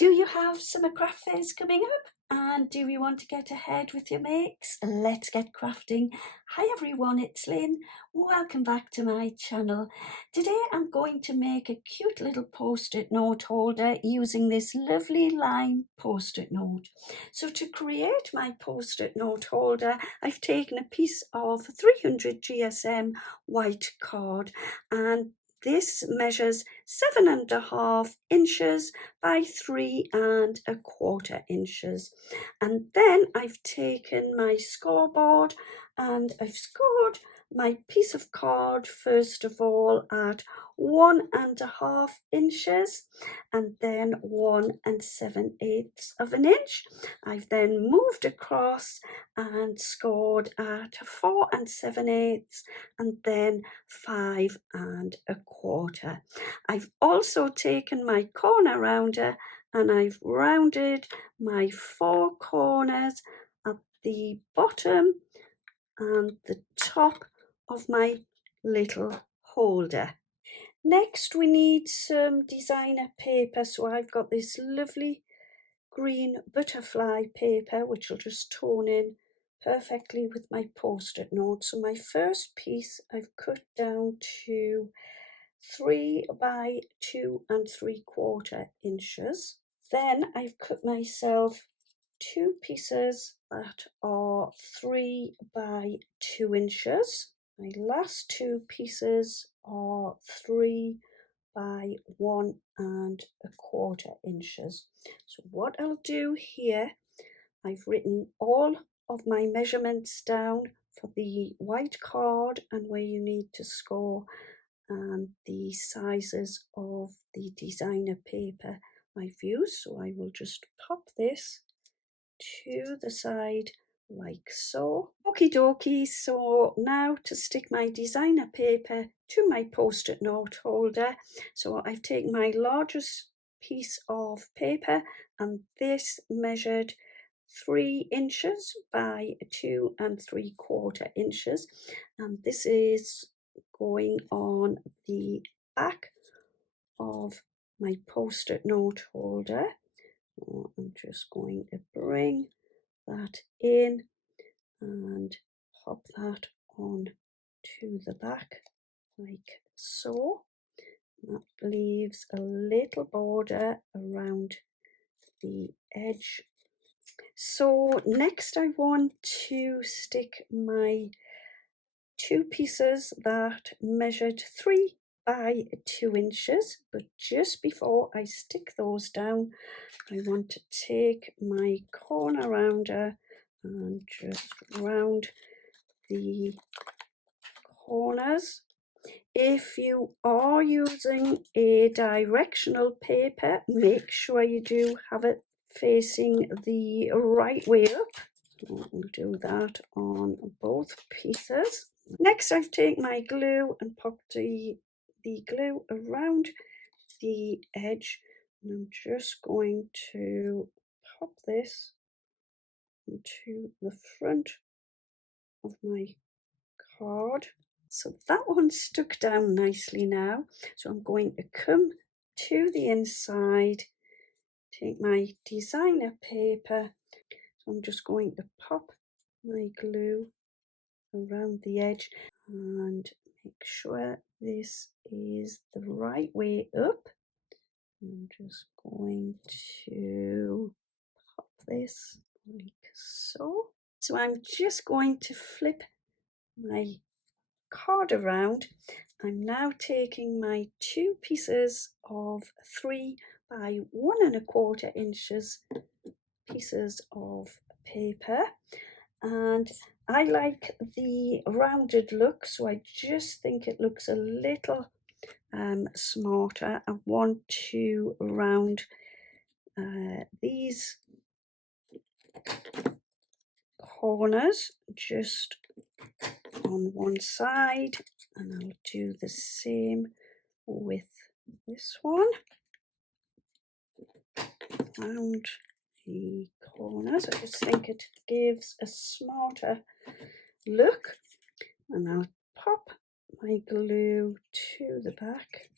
Do you have summer craft fairs coming up? And do you want to get ahead with your makes? Let's get crafting. Hi everyone, it's Lynn. Welcome back to my channel. Today I'm going to make a cute little post-it note holder using this lovely lime post-it note. So to create my post-it note holder, I've taken a piece of 300 GSM white card, and this measures 7.5 inches by 3.25 inches. And then I've taken my scoreboard and I've scored my piece of card first of all at 1.5 inches and then 1 7/8 of an inch. I've then moved across and scored at 4 7/8 and then 5.25. I've also taken my corner rounder and I've rounded my 4 corners at the bottom and the top of my little holder. Next we need some designer paper, so I've got this lovely green butterfly paper which will just tone in perfectly with my post-it note. So my first piece I've cut down to 3 by 2.75 inches. Then I've cut myself 2 pieces that are 3 by 2 inches. My last 2 pieces are 3 by 1.25 inches. So what I'll do here, I've written all of my measurements down for the white card and where you need to score, and the sizes of the designer paper I've used. So I will just pop this to the side like so. Okie dokie, so now to stick my designer paper to my post-it note holder. So I've taken my largest piece of paper and this measured 3 inches by 2.75 inches, and this is going on the back of my post-it note holder. I'm just going to bring that in and pop that on to the back like so. That leaves a little border around the edge. So next I want to stick my 2 pieces that measured 3 by 2 inches, but just before I stick those down, I want to take my corner rounder and just round the corners. If you are using a directional paper, make sure you do have it facing the right way up. We'll do that on both pieces. Next, I've taken my glue and popped the glue around the edge, and I'm just going to pop this into the front of my card. So that one stuck down nicely now. So I'm going to come to the inside, take my designer paper. So I'm just going to pop my glue around the edge and make sure this is the right way up. I'm just going to pop this like so. So I'm just going to flip my card around. I'm now taking my 2 pieces of 3 by 1.25 inches pieces of paper, and I like the rounded look, so I just think it looks a little smarter. I want to round these corners just on one side, and I'll do the same with this one. Round the corners. I just think it gives a smarter look, and I'll pop my glue to the back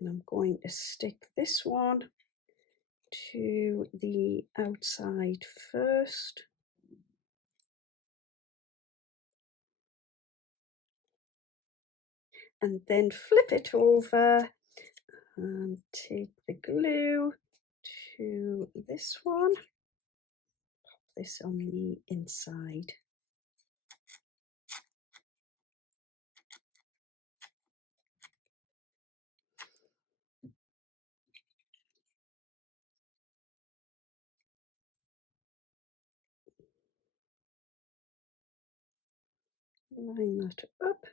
and I'm going to stick this one to the outside first. And then flip it over and take the glue to this one. Pop this on the inside. Line that up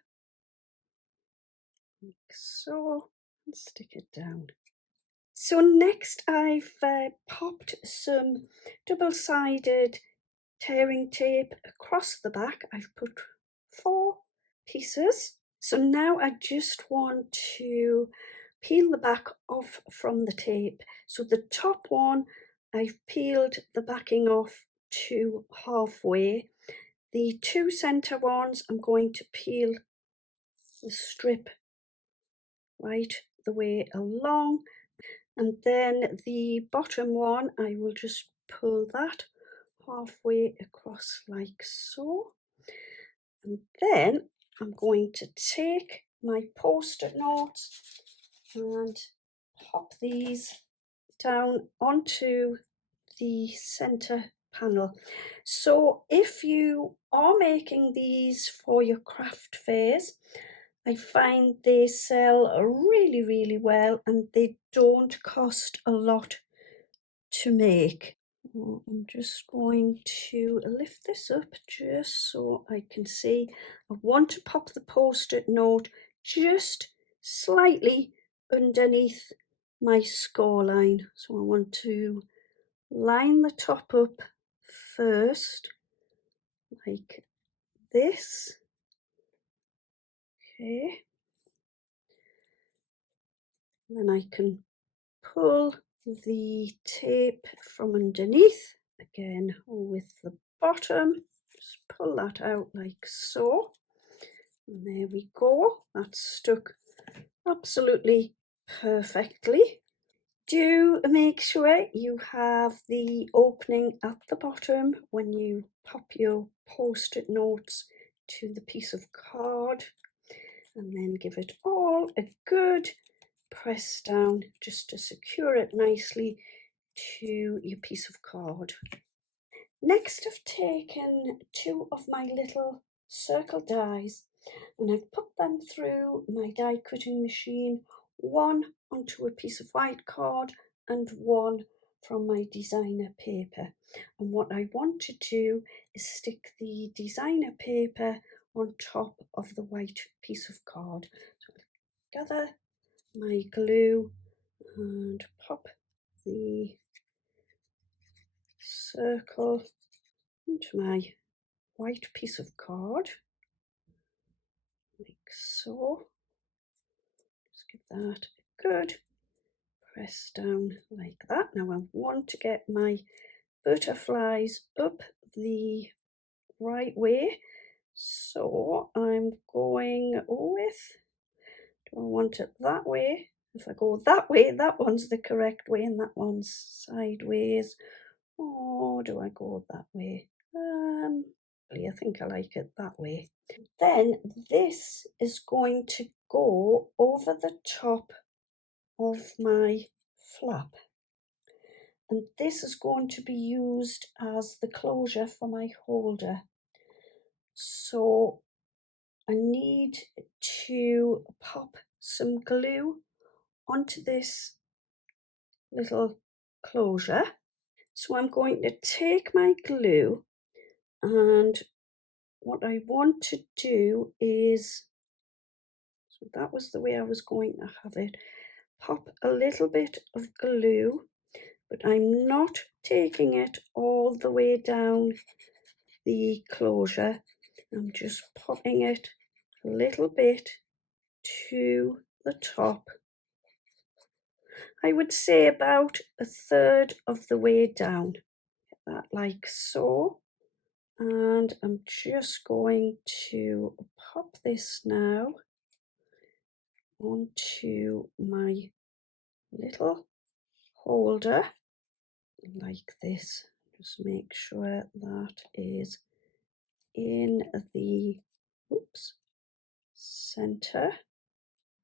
like so and stick it down. So next I've popped some double-sided tearing tape across the back. I've put 4 pieces. So now I just want to peel the back off from the tape. So the top one, I've peeled the backing off to halfway. The 2 centre ones, I'm going to peel the strip right the way along. And then the bottom one, I will just pull that halfway across like so. And then I'm going to take my post-it notes and pop these down onto the center panel. So if you are making these for your craft fairs, I find they sell really, really well and they don't cost a lot to make. I'm just going to lift this up just so I can see. I want to pop the post-it note just slightly underneath my score line. So I want to line the top up first, like this. Okay. And then I can pull the tape from underneath again with the bottom. Just pull that out like so. And there we go. That's stuck absolutely perfectly. Do make sure you have the opening at the bottom when you pop your post-it notes to the piece of card, and then give it all a good press down just to secure it nicely to your piece of card. Next, I've taken 2 of my little circle dies and I've put them through my die cutting machine, one onto a piece of white card and one from my designer paper. And what I want to do is stick the designer paper on top of the white piece of card. So I'll gather my glue and pop the circle into my white piece of card, like so. Just give that a good press down like that. Now I want to get my butterflies up the right way, so I'm going with, do I want it that way? If I go that way, that one's the correct way and that one's sideways. Or do I go that way? I think I like it that way. Then this is going to go over the top of my flap. And this is going to be used as the closure for my holder. So I need to pop some glue onto this little closure. So I'm going to take my glue, and what I want to do is, so that was the way I was going to have it, pop a little bit of glue, but I'm not taking it all the way down the closure. I'm just popping it a little bit to the top. I would say about a third of the way down, that like so. And I'm just going to pop this now onto my little holder like this. Just make sure that is in the center.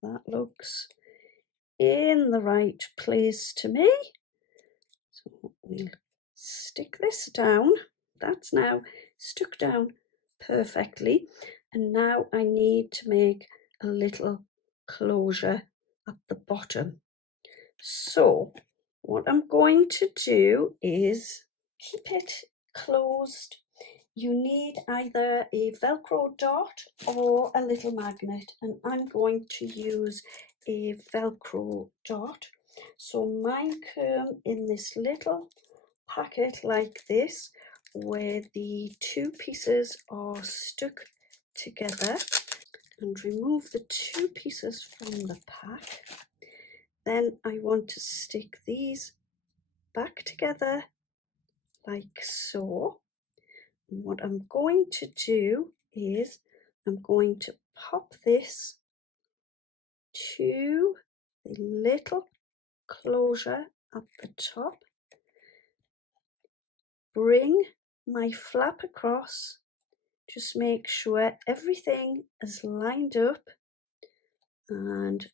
That looks in the right place to me. So we'll stick this down. That's now stuck down perfectly. And now I need to make a little closure at the bottom. So what I'm going to do is keep it closed. You need either a Velcro dot or a little magnet, and I'm going to use a Velcro dot. So mine come in this little packet like this, where the two pieces are stuck together, and remove the two pieces from the pack. Then I want to stick these back together like so. And what I'm going to do is I'm going to pop this to the little closure at the top, bring my flap across, just make sure everything is lined up, and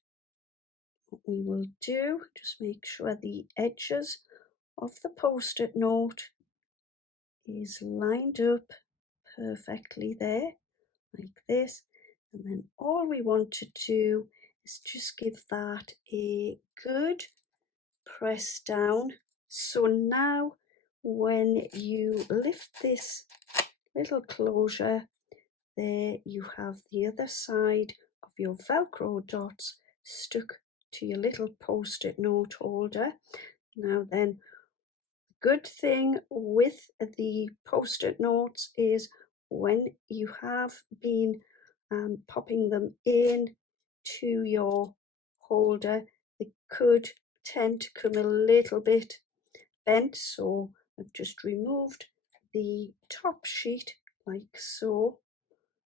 what we will do, just make sure the edges of the post-it note is lined up perfectly there, like this. And then all we want to do is just give that a good press down. So now when you lift this little closure, there you have the other side of your Velcro dots stuck to your little post-it note holder. Now then, good thing with the post-it notes is when you have been popping them in to your holder, they could tend to come a little bit bent, so I've just removed the top sheet like so,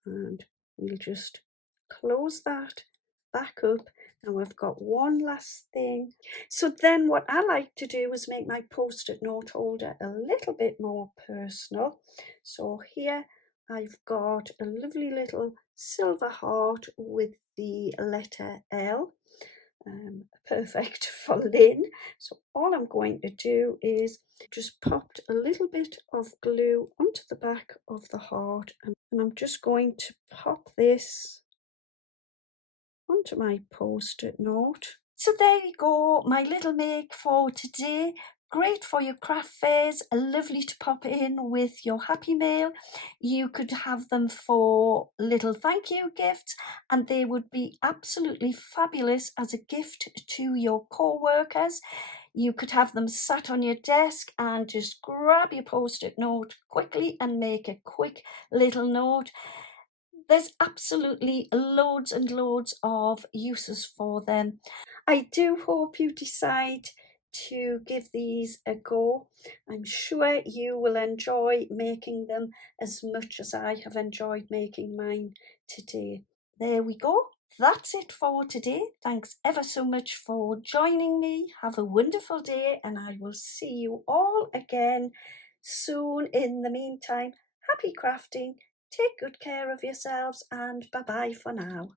and we'll just close that back up. Now I've got one last thing. So then what I like to do is make my post-it note holder a little bit more personal. So here I've got a lovely little silver heart with the letter L, perfect for Lynn. So all I'm going to do is just popped a little bit of glue onto the back of the heart, and I'm just going to pop this onto my post-it note. So there you go, my little make for today. Great for your craft fairs, lovely to pop in with your Happy Mail. You could have them for little thank you gifts, and they would be absolutely fabulous as a gift to your co-workers. You could have them sat on your desk and just grab your post-it note quickly and make a quick little note. There's absolutely loads and loads of uses for them. I do hope you decide to give these a go. I'm sure you will enjoy making them as much as I have enjoyed making mine today. There we go. That's it for today. Thanks ever so much for joining me. Have a wonderful day, and I will see you all again soon. In the meantime, happy crafting. Take good care of yourselves, and bye-bye for now.